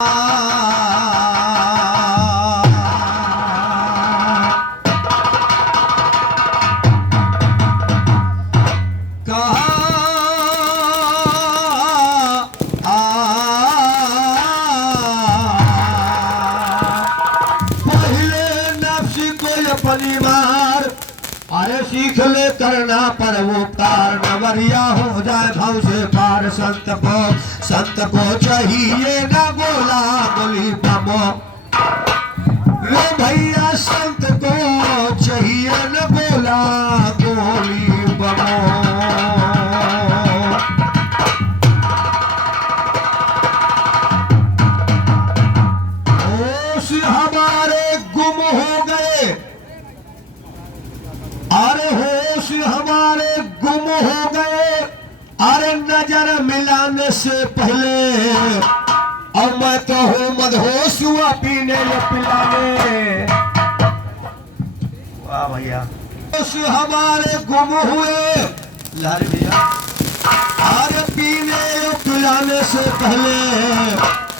अरे सीख ले करना पर वो पार नवरिया हो जाए भाव से पार। संत को चाहिए ना गोला गोली बमो रे भैया, संत को चाहिए न गोला गोली बमो। होश हमारे गुम हो गए, अरे होश हमारे गुम हो गए, अरे नजर मिलाने से पहले। और मैं तो हूँ मदहोश हुआ पीने या पिलाने। वाह भैया, होश हमारे गुम हुए लहर भैया, अरे पीने या पिलाने से पहले।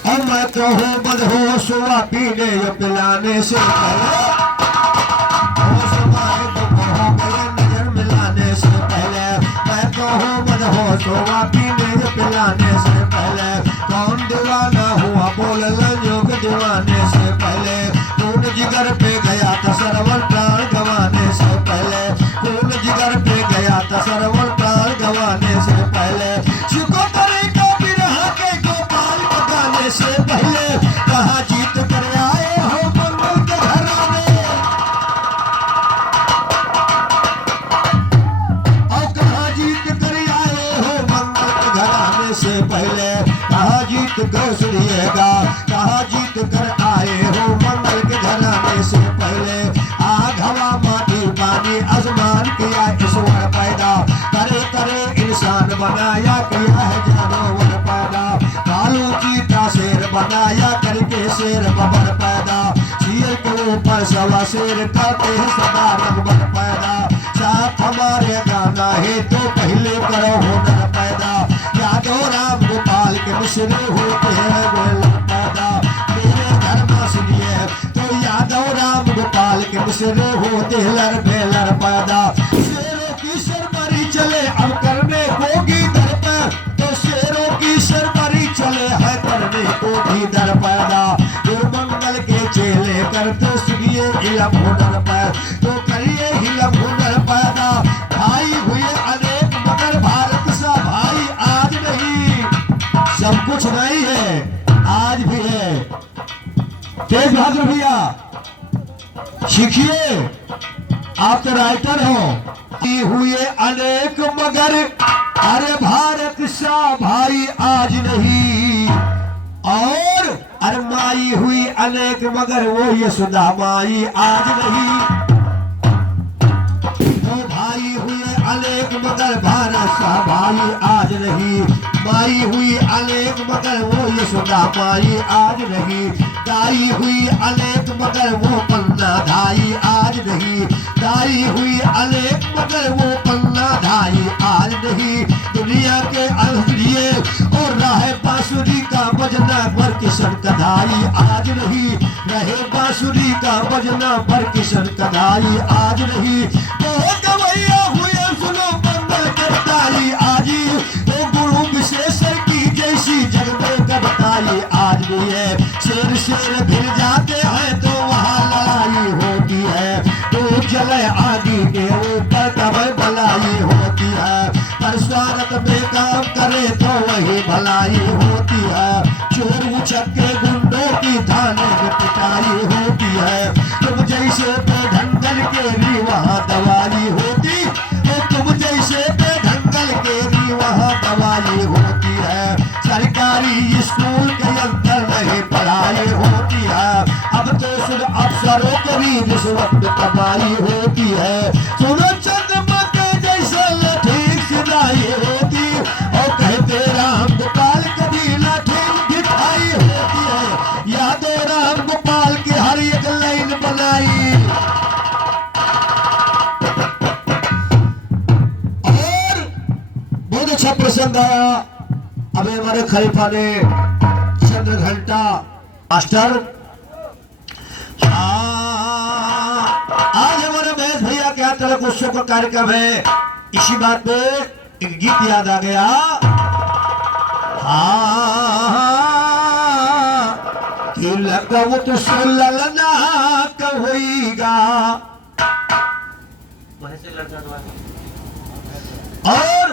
और मैं तो हूँ मदहोश हुआ पीने या पिलाने से पहले। होश हमारे गुम हो गए नजर मिलाने से पहले। मैं तो हूँ मदहोश हुआ पीने या पिलाने से पहले। कौन दीवाना हुआ बोल योग दीवाने से पहले। खून जिगर पे गया था सरवर प्राण गवाने से पहले। खून जिगर पे गया था सरवर प्राण गवाने से पहले। सिकोतरी को बिरहा के गोपाल बगाने से पहले। कहाँ जीत कर आए हो मंगल के घराने, और कहाँ जीत कर आए हो मंगल के घराने से पहले। कहाँ जीत कर सुनिएगा, कहाँ जीत कर आए हो मंगल के घराने से पहले। आग हवा माटी पानी आसमान किया ईश्वर पैदा। करे करे इंसान बनाया किया है जानवर पैदा। कालू चीता शेर बनाया करके शेर बबर पैदा। शेर के ऊपर सवा शेर करते हैं सदा रंगबर पैदा। साथ हमारे गाना है तो पहले करो हुनर पैदा। यादव राम गोपाल के मिश्रे होते हैं गोलर पैदा। मेरे घर में सुनिए तो यादव राम गोपाल के मिश्रे होते लर बेलर पैदा। शेरों की सरबरी चले अब करने होगी दर पर, तो शेरों की सरबरी चले है करने होगी दर पैदा। जो मंगल के चेले करते सुनिए इलम हुनर पर, तो करिए इलम हुनर पैदा। भाई हुए अनेक मगर भारत सा भाई आज नहीं। सब कुछ नहीं है, आज भी है। तेज बहादुर भैया सीखिए, आप तो राइटर हो। हुए अनेक मगर अरे भारत सा भाई आज नहीं। और अरे माई हुई अनेक मगर वो यशोदा माई आज नहीं। वो भाई हुए अनेक मगर भारत सा भाई आज नहीं। माई हुई अनेक मगर वो यशोदा माई आज नहीं। दाई हुई अनेक मगर वो पन्ना धाई आज नहीं। दाई हुई अनेक मगर वो पन्ना धाई आज नहीं। दुनिया के अलहरिए और रहे बांसुरी का बजना पर किशन कदाई आज नहीं। रहे बांसुरी का बजना पर किशन कदाई आज नहीं। बहुत गवैया हुए सुनो मंगल करताई आज। तो गुरु विशेषर की जैसी जग में कबताई आज भी है। शेर शेर भिड़ जाते हैं तो वहाँ लड़ाई होती है। तो जले आदि के ऊपर तब भलाई होती है। पर स्वार्थ में काम करे तो वही भलाई होती है। चोर उछक्के गुंडों की थाने में पिटाई होती है। तुम जैसे बेढंगल के लिए वहाँ दवाई होती, तो तुम जैसे बेढंगल के लिए वहाँ दवाई होती है। सरकारी स्कूल के अंदर नहीं पढ़ाई होती है। अब तो सिर्फ अफसरों को भी रिश्वत में कमाई होती है। सुनो चंद्रमा के जैसे लाठी सिलाई होती, और कहते राम गोपाल कभी लाठी दिखाई होती है। यादव राम गोपाल की हर एक लाइन बनाई। और बहुत अच्छा प्रसंग आया। अभी हमारे खलीफा ने चंद आधा घंटा मास्टर। आज हमारे महेश भैया क्या तरह उत्सव का कार्यक्रम है, इसी बात पे एक गीत याद आ गया। कि लगव तो ललना कहोईगा, और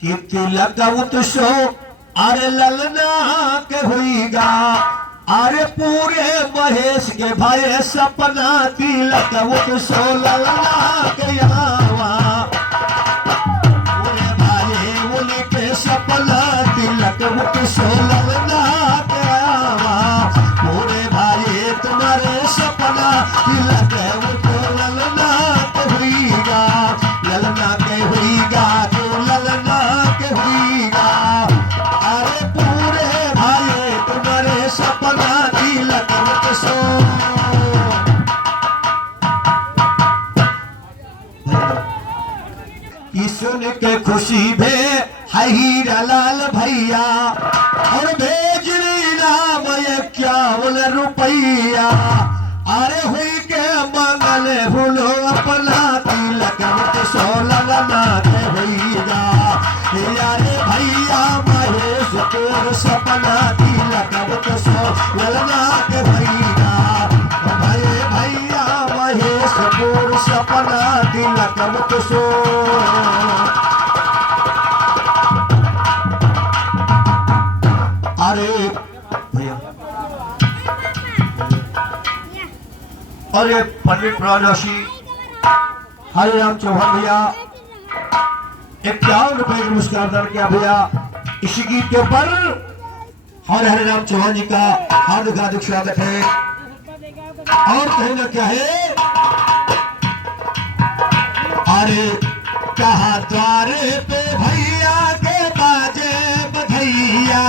कि लगव तो सो अरे ललना कहोईगा, अरे पूरे महेश के भाई सपना तिलक वो सो ललना के आवा, पूरे भाई बोले के सपना तिलक वो सो ललना के आवा, पूरे भाई तुम्हारे सपना तिलक वो तो ललना के हुईगा, ललना के हुईगा, तो ललना के हुईगा, अरे पूरे भाई तुम्हारे सपना तिलक वो सो। सुन के खुशी भे हीरा लाल भैया, और भेजली नाम ये क्या बोले रुपैया, अरे हुई के मंगल भूलो अपना तिलक तो सो ललना के भैया, अरे भैया महेश तोर सपना तिलक तो सो ललना के भैया, भैया महेश तोर सपना तिलक तो सो। अरे भैया अरे पंडित राजर्षि हरिराम चौहान भैया 51 रुपए का पुरस्कार दान किया भैया, इसी गीत के ऊपर और हरिराम चौहान जी का हार्दिक हार्दिक स्वागत है। और कहना क्या है, अरे कहा द्वारे पे भैया के बाजे बधैया,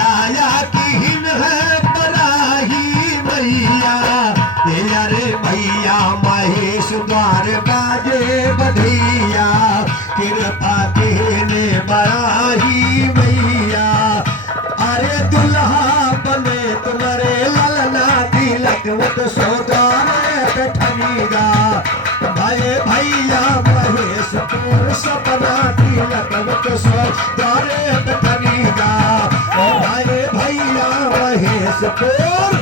आया की हिन है पराही मैया, अरे भैया महेश द्वार बाजे बधैया, कृपा कहने बराही मैया, अरे दुल्हा बने तुम्हारे ललना तिलक वो तो सौदारे बैठनीगा, भाई भैया महेश तोर सपना तिलक वो तो सौदारे बैठनीगा, भाई भैया महेश तोर।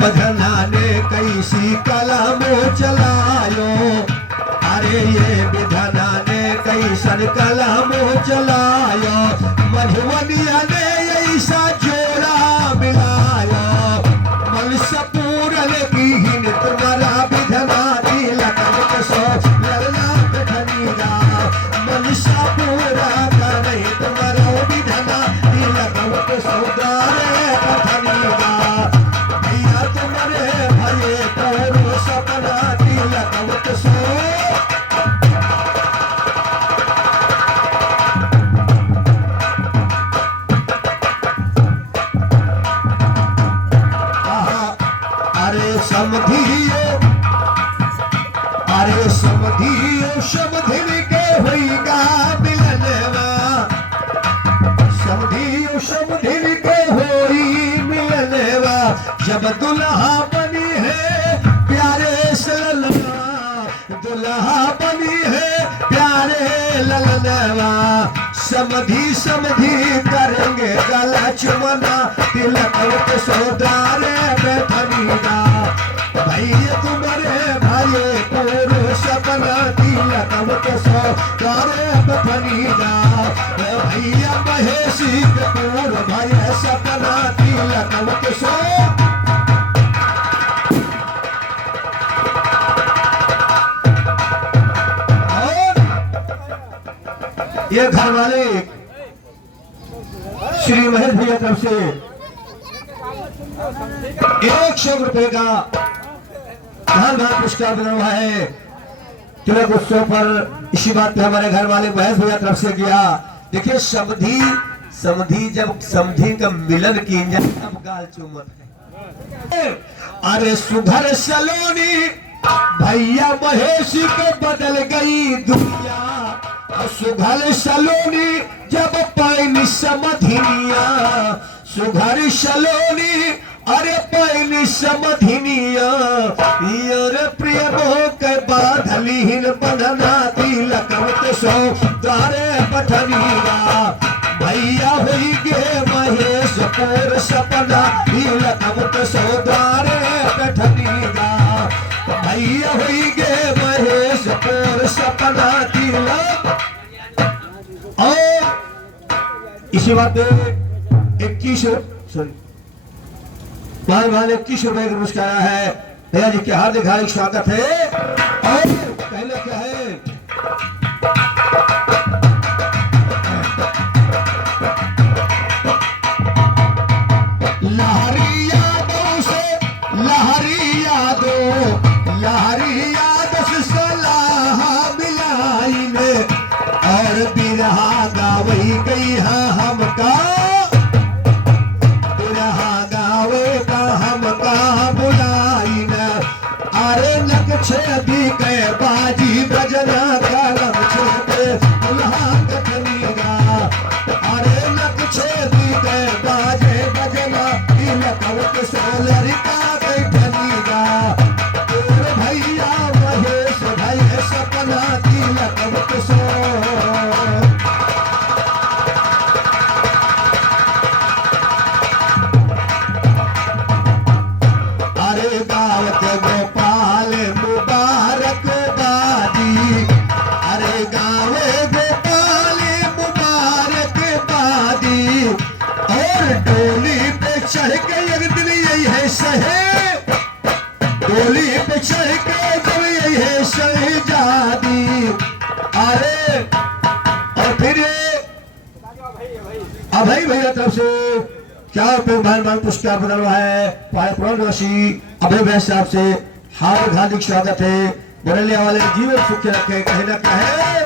बधना ने कैसी कलम चलायो, अरे ये विधना ने कैसन कलम चलायो, मधुवनिया ने ऐसा जोड़ा मिलायो, मन सपूरन की हिन तुम्हारा विधना तिलक तो सो ललना बैठनीगा, मन सपूरा का नहीं तुम्हारा विधना तिलक तो सो द्वारे बैठनीगा, भैया तुम्हारे भाई तोर सपना तिलक तो सो। समधियो अरे समधियो समधिन के होईगा मिलनवा, समधियो समधिन के होई मिलनवा, जब दुल्हा बनी है प्यारे से ललना, दुल्हा बनी है प्यारे ललनवा, समधी समधी करेंगे गला चुमना तिलक तो सौदारे बैठनीगा, भैया तुम्हारे भाई तोर सपना तिलक तो सौदारे बैठनीगा, भैया महेशी तोर भाई सपना तिलक तो सो। ये घर वाले श्री महेश भैया तरफ से 100 रुपए का धन पुरस्कार बना हुआ है तिलक उत्सव पर। इसी बात पे हमारे घर वाले महेश भैया तरफ से किया। देखिए समधी समधी जब समधी का मिलन की तब गाल चुमत है। अरे सुधर सलोनी भैया महेशी के बदल गई दुनिया, सुघर सलोनी जब पैनी समधिनिया, सुघर सलोनी अरे पैनी समधिनिया, यर प्रिय मोह के बाधलीन बंधना तिलक सो द्वारे पठनिया, भैया हुई गे महेश पूर सपना तिलक सो द्वारे पठनिया, भैया हुई गे महेश पूर सपना तिलक। और इसी बात 21 सॉरी भाई 21 रुपए का पुरस्कार है भैया जी के हार्दिक हार्दिक स्वागत है। और पहले क्या है लहरी यादों से लहरी यादों से सलाह मिलाई ने और बिरहा गावई गई है हमका, बिरहा गावे का हमका बुलाई न, अरे नक्शे दी गए बाजी बजना का नक्शे पे दुल्हा कठनीगा, अरे नक्शे दी गए बाजे बजना तिलक सोलर का कठनीगा, तेरे भैया महेश भाई सपना तिलक सो। अरे गावत गोपाल मुबारक बादी, अरे गावे गोपाल मुबारक बादी, और डोली पे चढ़ के एक दिन यही है सहे, डोली पे चढ़ के जब यही है शहजादी, अरे और फिर अभय भैया तरफ से क्या मान पुरस्कार बना हुआ है पुरनवासी अभय भैया साहब से हार्दिक हार्दिक स्वागत है। बरेलिया वाले जीवन सुख रखे कहना क्या है।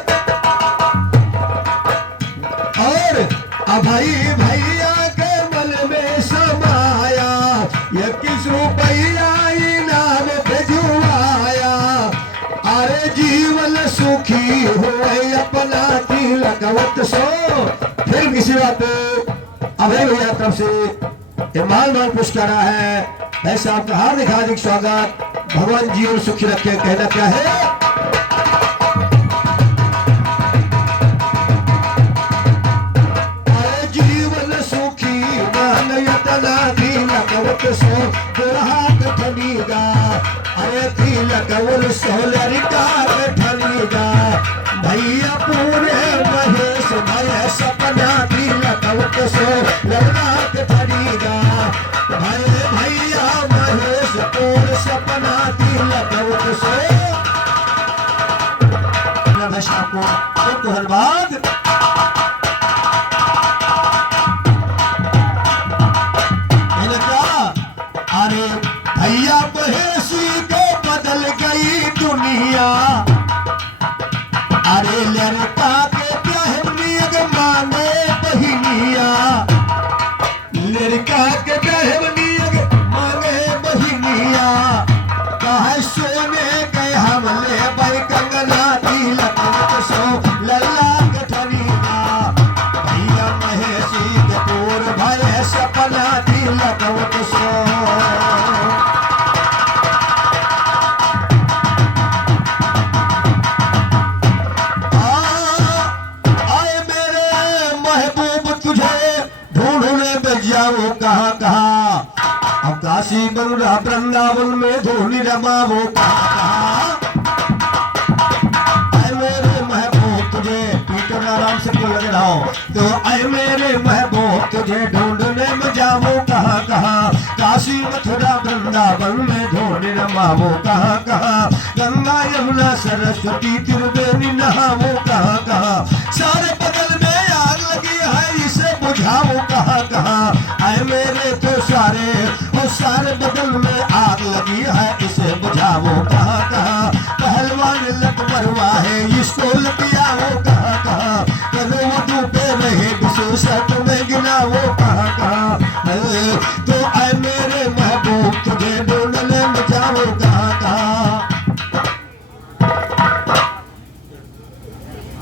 और अभय भैया के मन में समाया 21 रुपया इनाम भिजवाया, अरे जीवन सुखी हो अपना तिलक सो। फिर किसी बात अभय भैया तरफ से मान पुरस्कार है ऐसा आपका हार्दिक हार्दिक स्वागत। भगवान जीवन सुखी रखे कहना क्या है। अरे जीवन सुखी मानयतना तिलक सो दुल्हा कठनीगा, अरे तिलक सोलरिका कठनीगा, भैया पूरे महेश भय सपना तिलक सो लड़का कठनीगा, भैया महेश पूरे सपना तिलक सो। आपको धन्यवाद। अरे भैया महेशी को बदल गई दुनिया, अरे लड़का के बहनियग मांगे बहिनिया, लड़का के बहनियग मांगे बहिनिया, कहे सोने गए हमले भाई कंगना तिलक सो लल्ला कठनीगा, भैया महेशी के पूर भय सपना तिलक सो। जाओ कहाँ कहाँ, अब काशी बरुड़ा वृंदावन में धोनी रमावो कहाँ कहाँ। मेरे महबूब तुझे पीटर आराम से क्यों लग रहा हो, तो आए मेरे महबूब तुझे ढूंढने में जाओ कहाँ कहाँ, काशी मथुरा वृंदावन में धोनी रमावो कहाँ कहाँ, गंगा यमुना सरस्वती त्रिवेणी नहावो कहाँ कहाँ, सारे बगल में आग लगी है इसे बुझाओ कहाँ कहाँ। आए मेरे तो सारे बदल में आग लगी है इसे बुझाओ कहाँ कहाँ, पहलवान लट मरवा है इसको लपियाओ कहाँ कहाँ, करो वधू पे रहे विशेष तुम्हें गिनाओ कहाँ कहाँ। तो आए मेरे महबूब तुझे ढूंढने में जाओ कहाँ कहाँ।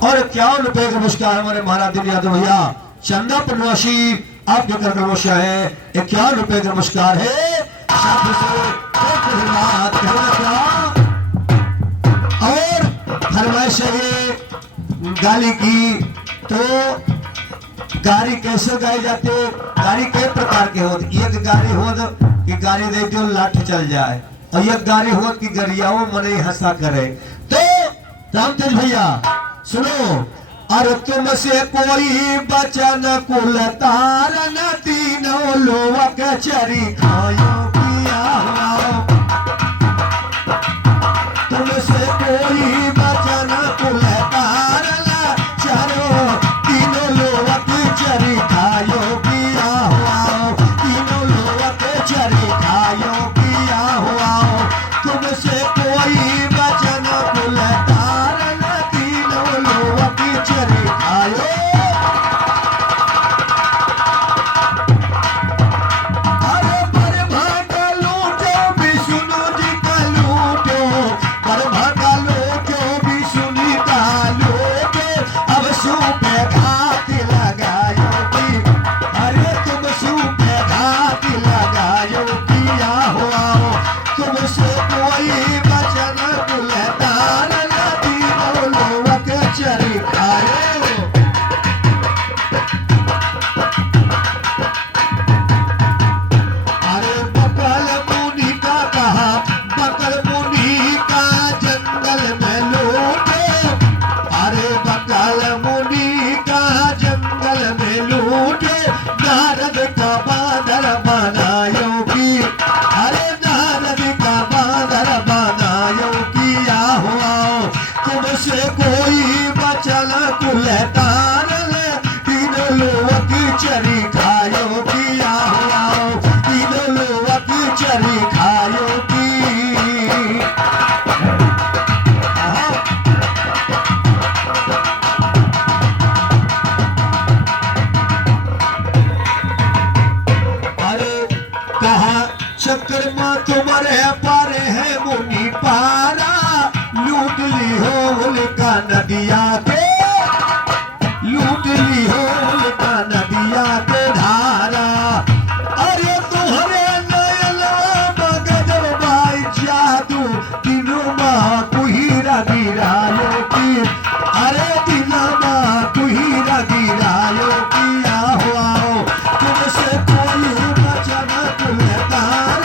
और 51 रुपए का पुरस्कार हमारे महाराज दिल यादव भैया चंदा प्रवासी आपके कर्मशा है 51 रुपए का पुरस्कार है। और फरमाइश है गाली की, तो गाड़ी कैसे गाई जाते, गाड़ी कई प्रकार के हो, एक गाड़ी हो कि गाड़ी दे दो लाठ चल जाए, और एक गाड़ी हो कि गरियाओ मने हंसा करे। तो रामतेज भैया सुनो, अरे तुमसे कोई बचन कुल तार न तीनों लोग चरी खायो पिया हुआ, तुमसे कोई बचन कुल तार न चरो तीनों लोग चरी खायो पिया हुआ, तीनों लोग चरी खायो पिया हुआ, तुमसे कोई बचन कुल तार न तीनों लोग चरी खायो। अरे पर भागा लूटो विष्णु जी का लूटो, पर भागा लूटो विष्णु का लूटो, अब सूपे घात लगायो की, अरे तुम सूपे घात लगायो किया हुआ, तुमसे कोई बचन कुल तार न तीनों लोग चरी खायो। अरे बकल मुनि का कहा, बकल मुनि का जंगल में लूटे, अरे बकल मुनि का जंगल में लूटे, नारद का बादल बनायो की, अरे नारद का बादल बनायो किया हुआ, तुमसे कोई बचल कुल तार तीनों लोग चरी खायो किया हुआ, तीनों लोग चरी खायो की। अरे कहा चक्रमा तुम्हारे पारे है मुनि पारा, लूट ली हो उनका नदिया के, लूट ली हो उनका नदिया के धारा, अरे तुम्हारे नयना मगज बाई जादू तीनों माँ कुहीरा गिरायो की, अरे तीनों माँ कुहीरा गिरायो किया हुआ, तुमसे कोई बचन कुल तार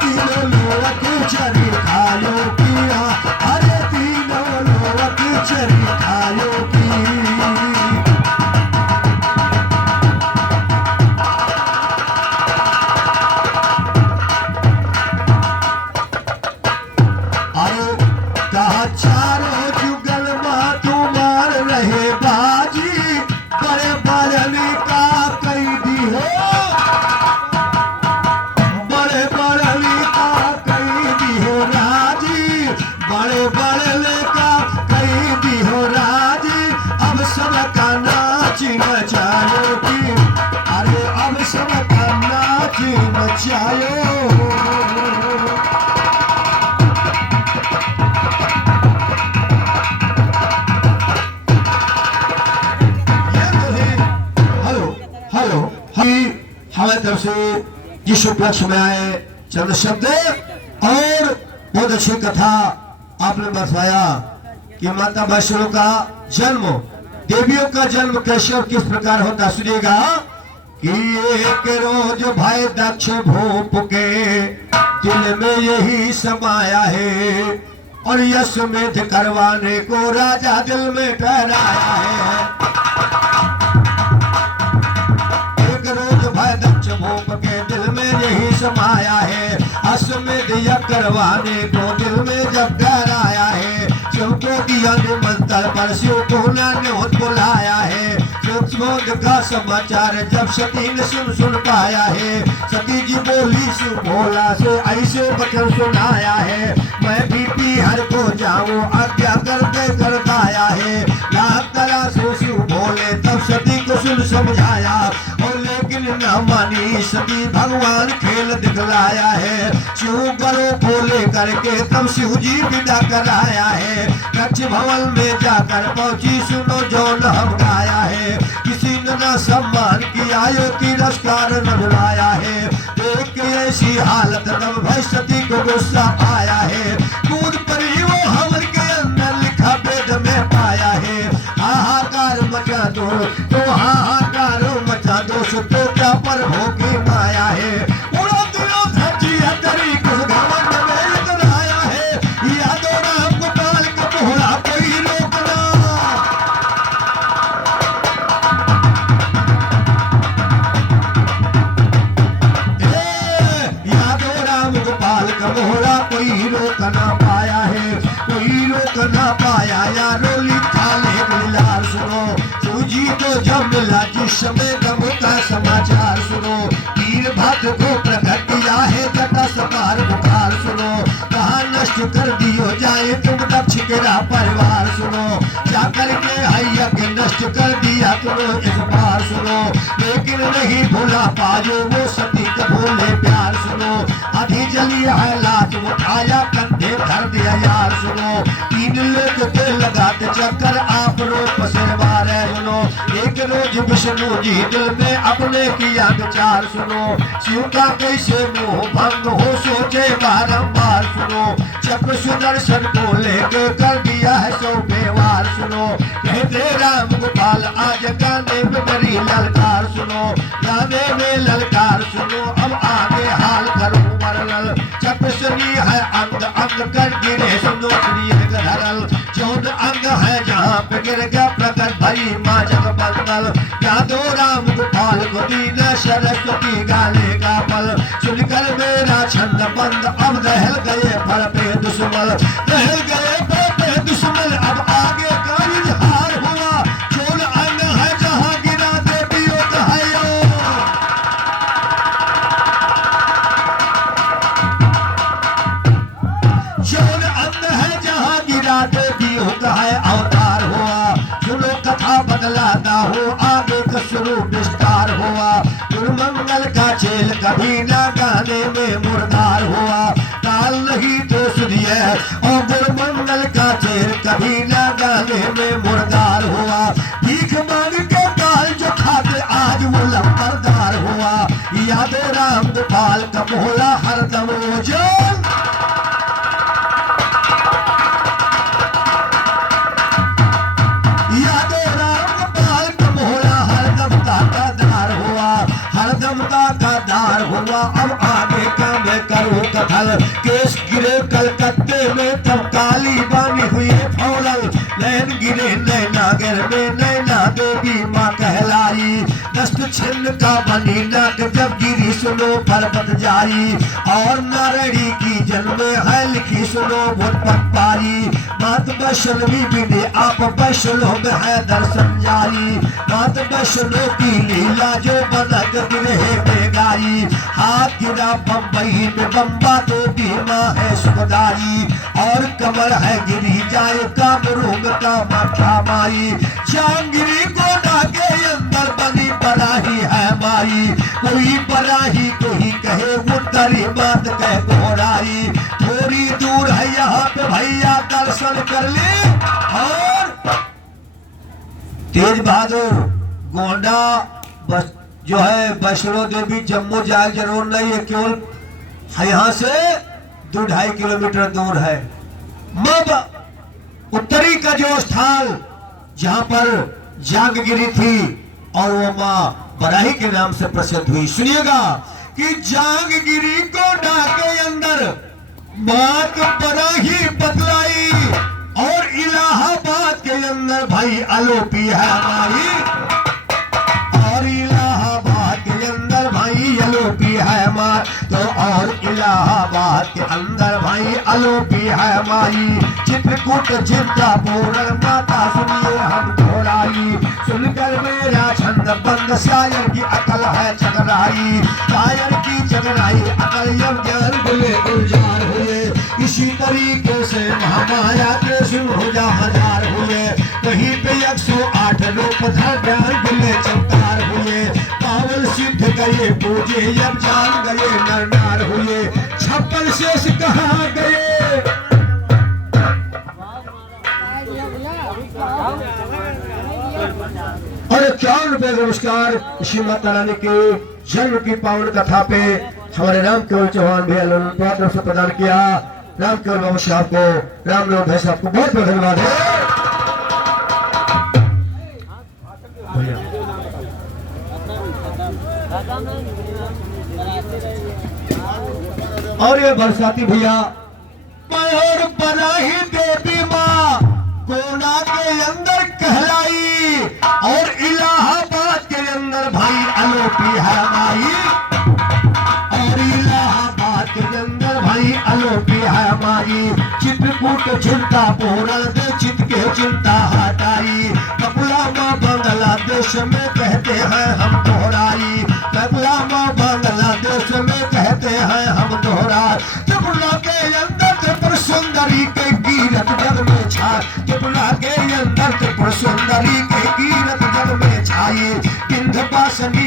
तीनों लोग चरी खायो किया, अरे तीनों लोग चरी खायो की। अरे कहा चारों जुगल माँ तुम्हार रहे बाजी, बड़े बड़नी का कैदी हो, बड़े बड़नी का कैदी हो राजी, बड़े बड़ने का कैदी हो राजी, अब सबका नाच नचायो की, अरे अब सबका नाच नचायो। हेलो हमारे तरफ से जिस उपलक्ष्य में आए चंद शब्द, और बहुत अच्छी कथा आपने बताया कि माता वैष्णो का जन्म, देवियों का जन्म कैसे और किस प्रकार होता। सुनिएगा कि एक रोज भाई दक्ष भूप के दिल में यही समाया है, और यशमेध करवाने को राजा दिल में ठहराया है। दक्ष भूप के दिल में यही समाया है, अश्वमेध यज्ञ करवाने को दिल में जब ठहराया है, शिव को दिया निमंत्रण पर शिव को ने बुलाया है, शिव का समाचार जब सती ने सुन पाया है, सती जी बोली शिव भोला से ऐसे वचन सुनाया है, मैं भी बिहार को जाऊं आज्ञा करके करताया है, लाख तरह से शिव भोले तब सती को सुन समझाया, और लेकिन न मानी सती भगवान खेल दिखलाया है। शिव करो बोले करके तब शिव जी विदा कराया है। कच्छ भवन में जाकर पहुंची सुनो जो हम गाया है। किसी ने न सम्मान किया यो तिरस्कार न बुलाया है। देख के ऐसी हालत तब भाई सती को गुस्सा आया है। कूद पड़ी वो हवन के अंदर लिखा वेद में पाया है। हाहाकार मचा दो तो हाहाकार मचा दो तो क्या पर भोगी माया है। उड़ो दिलो धरती हतरी कुछ घमंड में इतना आया है। यादो राम गोपाल का मोहरा कोई रोकना। यादो राम गोपाल का मोहरा कोई रोक ना पाया है। कोई रोक ना पाया यारो लिखा लेख लीलार सुनो। सूजी तो जब मिला जिस समय गम का समाचार सुनो। वीर भक्त को प्रकट किया है जटा सपार बुखार सुनो। कहा नष्ट कर दियो जाए तुम दक्ष तेरा परिवार सुनो। जाकर के हैया के नष्ट कर दिया तुम इस बार सुनो। लेकिन नहीं भूला पायो वो सती का भूले प्यार सुनो। आधी जली है लात उठाया कंधे धर दिया यार सुनो। तीन लोग के लगाते चक्कर आप रोग पसरवार है सुनो। एक रोज विष्णु जी दिल में अपने किया विचार सुनो। शिव का कैसे मुंह भंग हो सोचे बारंबार सुनो। चक्र सुदर्शन को लेके कर दिया है सौ व्यवहार सुनो। कहते राम गोपाल आज गाने में मेरी ललकार सुनो। गाने में ललकार सुनो अब आगे हाल करो मरल। चक्र सुनी है अंग अंग कर गिरे सुनो धरल। चौद अंग है जहाँ पे गिर गया प्रकट भई माँ जग बंदल। यादो राम गोपाल को दीन सरस्वती गाने का पल। सुनकर मेरा छंद बंद अब दहल गए फल पे दुश्मन। दहल गए फल पे दुश्मन अब आगे का इजहार हुआ। चौद अंग है जहाँ गिरा देवियों कहायो। चौद अंग है जहाँ गिरा देवियों कहाय अवतार हुआ। सुनो कथा बदलाता हो आगे का शुरू विस्तार हुआ। गुरुमंगल का चेल कभी ना गाने में मुर्दार हुआ। ताल नहीं तो सुनिए और गुरुमंगल का चेल कभी ना गाने में मुर्दार हुआ। भीख मांग के काल जो खाते आज वो लंबरदार हुआ। यादो राम गोपाल का मोहला हरदम ओझल। हुआ अब आगे का मैं करूं कथल। केस गिरे कलकत्ते में तब काली बानी हुई फौलल। नैन गिरे नैना गिर में नैना देवी माँ कहलाई। दस्त छिन्न का बनी नाक जब गिरी सुनो पर्वत जाई। और नारणी की जन्म है लिखी सुनो भूतपत पारी। मात वैष्णवी बिने आप वैष्णव में है दर्शन जारी। मात वैष्णव की लीला जो बनक गिरे में गाई। हाथ गिरा बम्बई में बम्बा तो बीमा है सुखदाई। और कमर है गिरी जाए कामरूप का माथा माई। जांगिरी को डाके अंदर बनी बराही है माई। कोई बराही कोई कहे उत्तरी बात कह घोड़ाई। थोड़ी दूर है यहाँ पे भैया दर्शन कर ले। और तेज बहादुर गोंडा बस जो है वैष्णो देवी जम्मू जाए जरूर नहीं है। केवल यहाँ से 2-2.5 किलोमीटर दूर है। मब उत्तरी का जो स्थान जहाँ पर जांग गिरी थी और वो माँ बराही के नाम से प्रसिद्ध हुई। सुनिएगा कि जांग गिरी को डाके अंदर बात बराही बतलाई। और इलाहाबाद के अंदर भाई आलोपी है हमारी। और इलाहाबाद के अंदर भाई आलोपी है माँ। तो और इलाहाबाद के अंदर भाई आलोपी है माई। चित्रकूट चिंता पूर्ण माता सुनिए हम घोड़ाई। सुनकर मेरा छंद बंद शायर की अकल है चकराई। शायर की चकराई अकल जब ज्ञान बोले गुलजार हुए। इसी तरीके से महामाया के सुरहुजा हजार हुए। कहीं पे 108 रूप धर ज्ञान बोले चमकार हुए। पावन सिद्ध गए मुझे जब जान गए नर नार हुए, छप्पन शेष कहाँ गए। और 51 रुपए नमस्कार इसी माता रानी के जन्म की पावन कथा पे हमारे राम केवल चौहान भैया तरफ से प्रदान किया। राम केवल बाबू साहब को, राम लोग भाई साहब को बहुत बहुत धन्यवाद है। और ये बरसाती भैया और बनाही देवी माँ कोना के अंदर कहलाई, और इलाहाबाद के अंदर भाई अलोपी है माई, और इलाहाबाद के अंदर भाई अलोपी है माई। चित्रकूट चिंता पूरन दे चित के चिंता हटाई, कपला माँ बांग्लादेश में कहते हैं हम दोहराई, कपला माँ बांग्लादेश में कहते हैं हम दोहराई। त्रिपुरा के अंदर त्रिपुर सुंदरी के कीरत जग में छाई, त्रिपुरा के अंदर त्रिपुर सुंदरी के कीरत जग में छाई। विंध्यवासिनी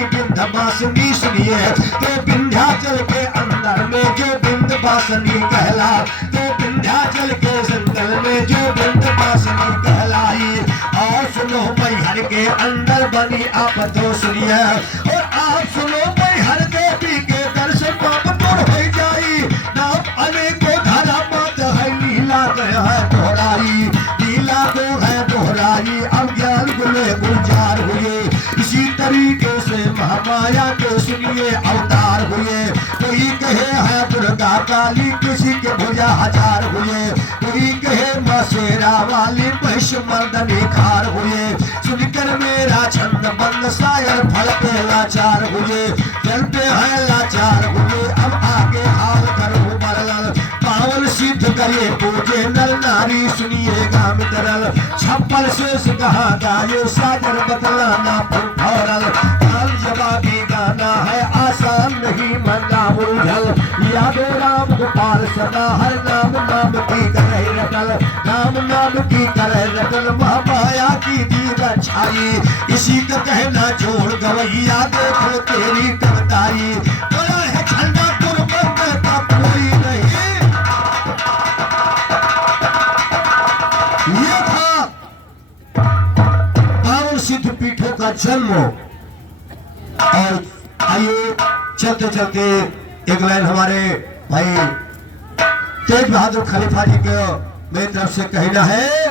सुनिए तो विंध्याचल के अंदर में जो विंध्यवासिनी कहला, तो विंध्याचल के जंगल में जो विंध्यवासिनी कहलाई। और सुनो मैहर के अंदर बनी आप तो सुनिए, और आप सुनो मैहर देवी के दर्शन पाप दूर हो जाई। नाम अनेकों धारा मत है, लीला गया है दोहराई, लीला को है दोहराई। अब ज्ञान गुले गुलजार हुए, इसी तरीके से महामाया के सुनिए अवतार हुए। कोई कहे है दुर्गा काली, किसी के भुजा हजार हुए, कोई कहे माँ शेरा वाली, महिष मर्दनी खार हुए। सुनकर मेरा छंद बंद शायर फल पे लाचार हुए, चलते हैं लाचार हुए। अब आगे हाल करो मरल, पावन सिद्ध करे पूजे नर नारी, सुनिएगा मित्रल। छप्पन शेष कहा गाये सागर बदलाना फौरल, काल जवाबी गाना है आसान नहीं मरना उलझल। यादो राम गोपाल सदा हर नाम नाम की करे रटल, नाम नाम की करे रटल। महामाया की दीद छाई, इसी का कहना छोड़ गवैया देखो तेरी कविताई। बड़ा है झंडा कुर्बान का कोई नहीं, ये था पावन सिद्ध पीठों का जन्म। और आइए चलते चलते एक लाइन हमारे भाई तेज बहादुर खलीफा जी के मेरी तरफ से कहना है।